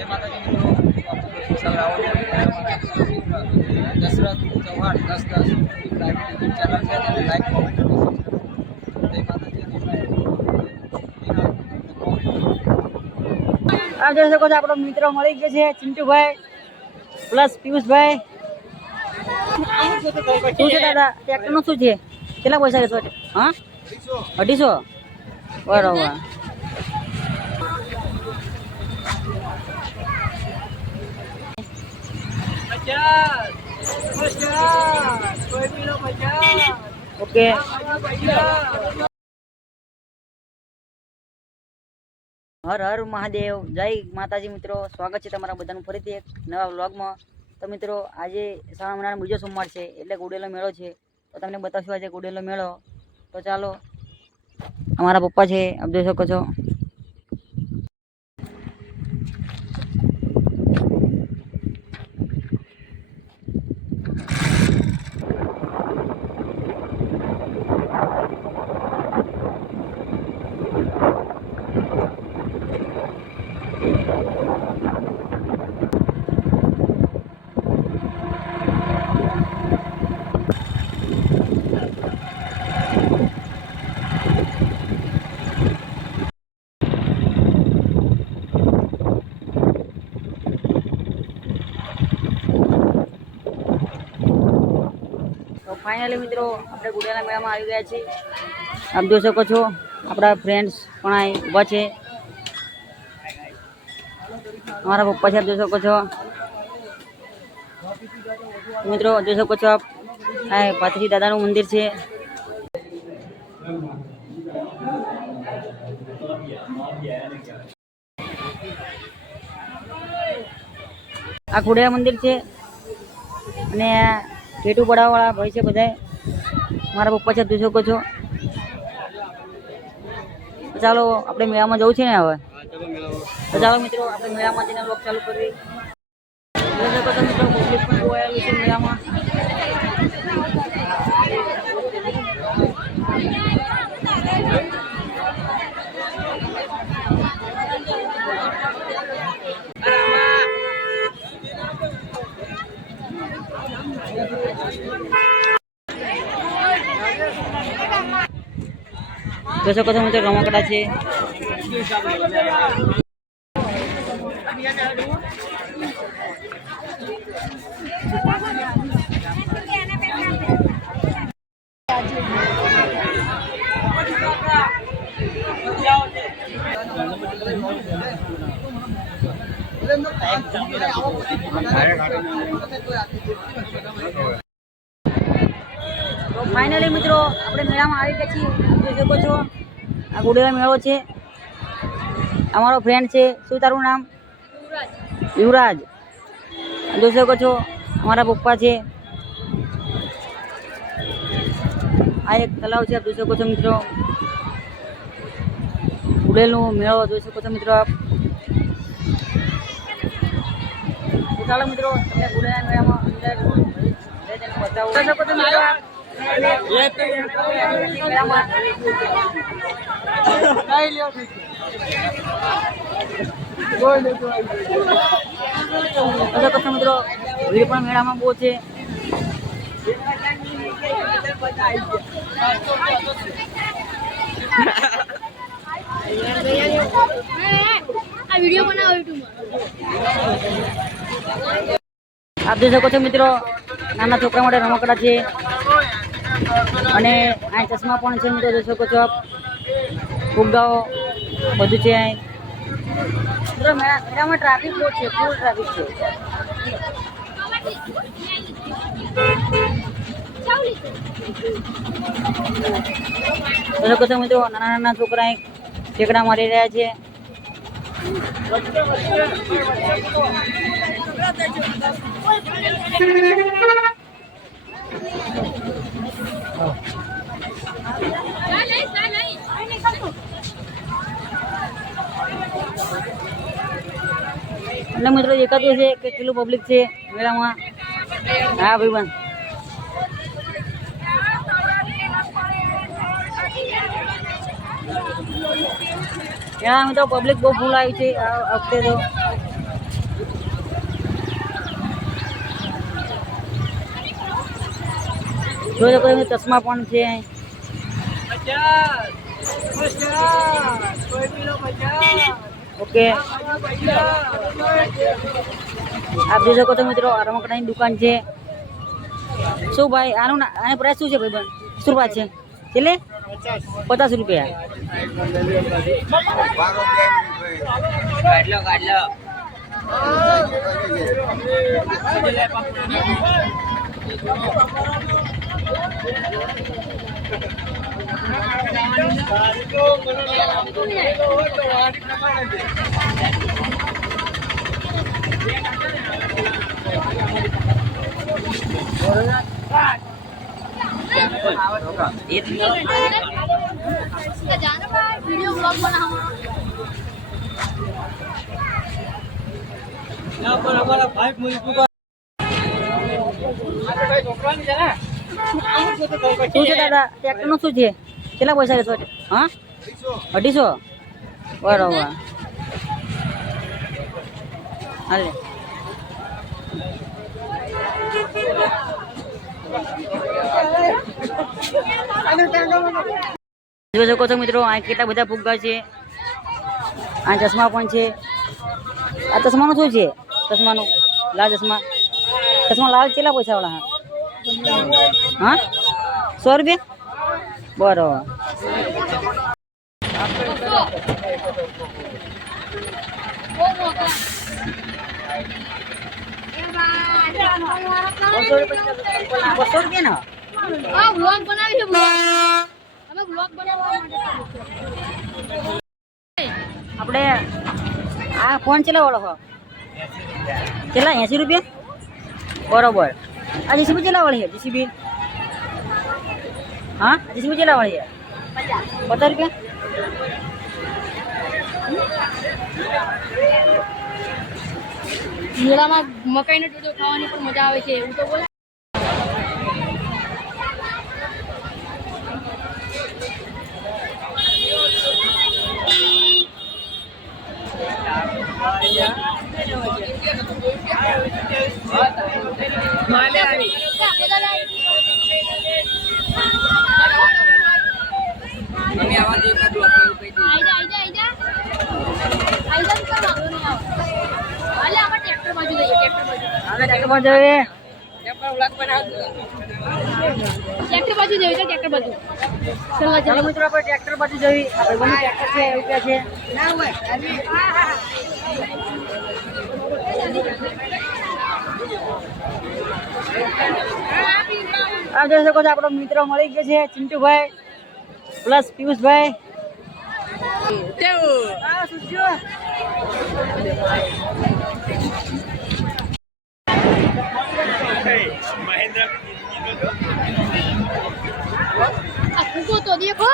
જય માતાજી મિત્રો, social Ravaliya Dashrath Chauhan 1010 private YouTube channel છે, તેને લાઈક કોમેન્ટ અને સબસ્ક્રાઈબ. જય માતાજી. આપ જોઈ શકો છો આપણો મિત્રો મળી ગયો છે ચિંટુભાઈ પ્લસ પિયુષભાઈ. શું છે દાદા ટ્રેક્ટરનું શું છે, કેટલા પૈસા લેશો? હા 250. બરોબર. ઓકે. હર હર મહાદેવ, જય માતાજી મિત્રો. સ્વાગત છે તમારા બધાનું ફરીથી એક નવા વ્લોગમાં. તો મિત્રો આજે શ્રાવણ મહિનાનો બીજો સોમવાર છે એટલે ગુડેલો મેળો છે, તો તમને બતાવશું આજે ગુડેલો મેળો. તો ચાલો, અમારા પપ્પા છે, આપ જોઈ શકો છો. ફાઇનલી મિત્રો આપણે ગુડિયાના મેળામાં આવી ગયા છીએ. આપ જોઈ શકો છો આપણા ફ્રેન્ડ્સ પણ અહીં ઊભા છે. અમારા પપ્પા છે, આપ જોઈ શકો છો. મિત્રો જોઈ શકો છો આપ, આ પાથરી દાદાનું મંદિર છે. આ ખોડિયા મંદિર છે અને ટેટુ પડાવવાળા ભાઈ છે બધા. મારા પપ્પા છે, જોઈ શકો છો. ચાલો આપણે મેળામાં જવું છે ને હવે. તો ચાલો મિત્રો આપણે મેળામાં જઈને બ્લોગ ચાલુ કરીએ. જોઈ શકો છો મિત્રો પબ્લિક પણ બહુ આવેલું છે મેળામાં. જોઈ શકો છો મિત્રો રમકડા છે. તો ફાઇનલી મિત્રો આપણે મેળામાં આવી ગયા છીએ. જોઈ શકો છો આ ગુડેલા મેળો છે. અમારો ફ્રેન્ડ છે, શું તારું નામ? યુવરાજ. જોઈ શકો છો અમારા પપ્પા છે. આ એક તલાવ છે, આપ જોઈ શકો છો મિત્રો. ગુડેલનો મેળો જોઈ શકો છો મિત્રો આપ. ચાલો મિત્રો તમને ગુડેલા મેળામાં અંદર બતાવું. જોઈ શકો છો મિત્રો આપ. મિત્રો ભીડ પણ મેળામાં બહુ છે. આપ જોઈ શકો છો મિત્રો નાના છોકરા માટે રમકડા છે અને અહીં ચશ્મા પણ છે મિત્રો. જોઈ શકો છો આપ, ફુગ્ગાઓ બધું છે અહીં. મિત્રો મેળામાં ટ્રાફિક બહુ છે, ફૂલ ટ્રાફિક છે. જોઈ શકો છો મિત્રો નાના નાના છોકરા અહીં ઠેકડા મારી રહ્યા છે. અને મિત્રો દેખાતું છે કે કેટલું પબ્લિક છે મેળામાં. હા ભાઈ બંધ. ત્યાં મિત્રો પબ્લિક બહુ ફૂલ આવી છે આ વખતે તો. જોઈ શકો છો ચશ્મા પણ છે. 50 કોઈ કિલો 50 ઓકે આપ જોઈ શકો છો મિત્રો આ રમકડાની દુકાન છે. શું ભાઈ આની પ્રાઇસ શું છે ભાઈ બન? શું પ્રાઇસ છે? કેટલે? 50 રૂપિયા. કાઢલો वीडियो ब्लॉग बनाओ यहाँ पर हमारा भाई मुझको શું છે દાદા ટ્રેક્ટરનું શું છે? કેટલા પૈસા લેશો? હા 250. બરોબર હાલે. જોઈ શકો છો મિત્રો આ કેટલા બધા ફુગ્ગા છે. આ ચશ્મા પણ છે. આ ચશ્માનું શું છે? ચશ્માનું લાલ ચશ્મા લાલ કેટલા પૈસા વાળા? હા 100 રૂપિયા. બરોબર ₹200 ને આ વ્લોગ બનાવી છે અમે વ્લોગ બનાવવા માટે આપણે આ ફોન કેટલા વાળો છો? કેટલા 80 રૂપિયા. બરોબર આ જીસીબી કેટલા વાળી છે? જીસીબી હા જીસીબી કેટલા વાળી છે? 50 રૂપિયા. મેળામાં મકાઈનો ટોટો ખાવાની પણ મજા આવે છે એવું તો બોલ. ટ્રેક્ટર બાજુ જઈએ ટ્રેક્ટર બાજુ ચાલો મિત્રો આપણે ટ્રેક્ટર બાજુ જઈએ. આપણે ટ્રેક્ટર છે એવું ક્યાં છે? આપ જોઈ શકો છો આપણો મિત્ર મળી ગયો છે ચિંટુભાઈ પ્લસ પિયુષભાઈ. ફૂકો તો દેખો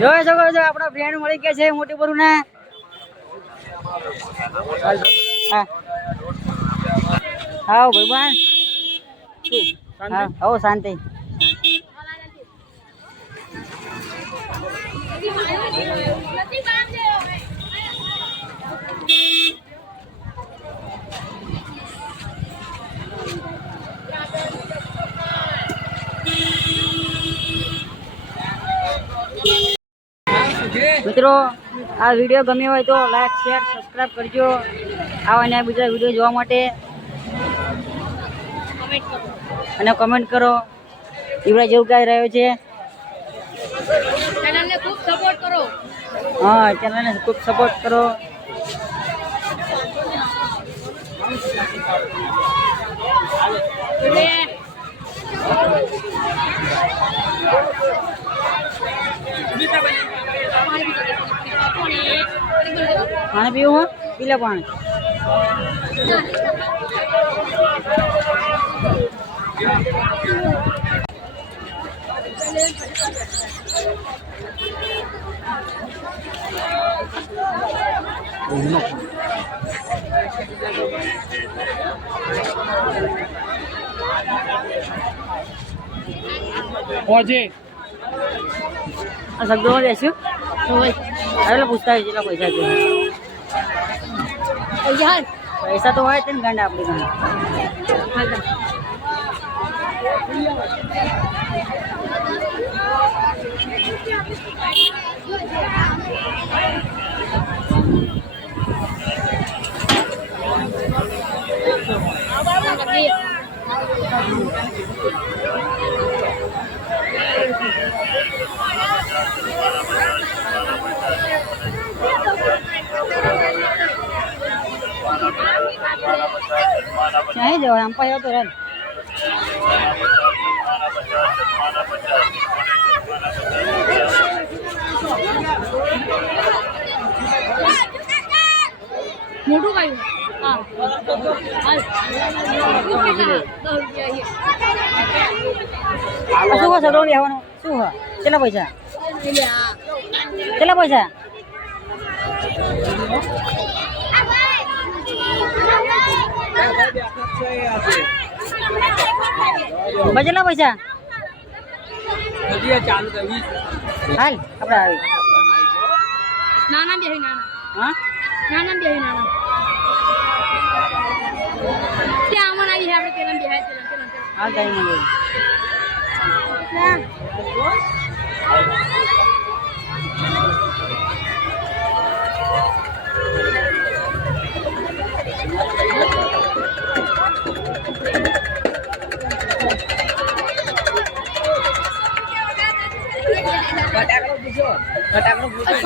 જોઈ શકો છો આપણા ફ્રેન્ડ મળી ગયા છે મોટી બરુ ને. હા ભાઈ હા હો શાંતિ. મિત્રો આ વિડીયો ગમ્યો હોય તો લાઈક શેર સબસ્ક્રાઈબ કરજો. આવા ને બીજા વિડીયો જોવા માટે અને કમેન્ટ કરો. ઈવડા જેવું કાંઈ રહ્યો છે ચેનલને ખૂબ સપોર્ટ કરો. હા ચેનલને ખૂબ સપોર્ટ કરો. પાણી પીવું હો પીલે પાણી. પહોંચે આ શબ્દોમાં બેસ્યું એટલે પૂછતા હોય કેટલા પૈસા છે યાર પૈસા તો હોય જ ને ગાંડા આપણી ગાંડા ક્યાંય જવાય આમ પાયો તો રન મોટું કાઢ્યું હા શું હોય સડો લેવાનું શું હોય કેટલા પૈસા કેટલા પૈસા કેટલા પૈસા ચાલુ કરવી હાલ આપણે આવી નાના દેવી નાના હા નાના દેવી નાના ત્યાં અમન આવી આપણે પેલા બેહાય પેલા હાલ ટાઈમ મળે ફટાકડો પૂછો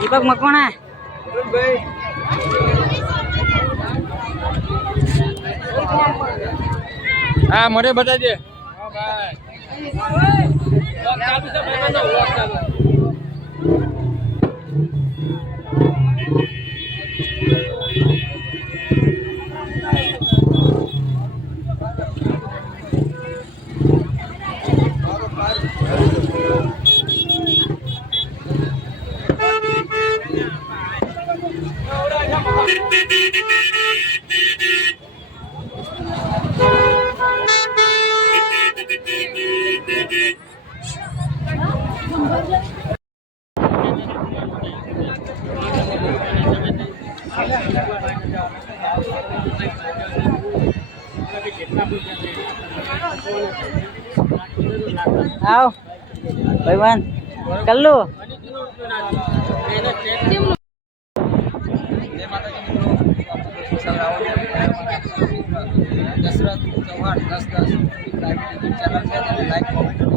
દીપક મકવાણા હા મને બતાજે હા ભાઈ ચાલુ છે ભાઈ ચાલુ આવ ભાઈવાન કલ્લુ દશરથ ચૌહાણ 10-10 લાઈક ચેનલ છે તેને લાઈક કોમેન્ટ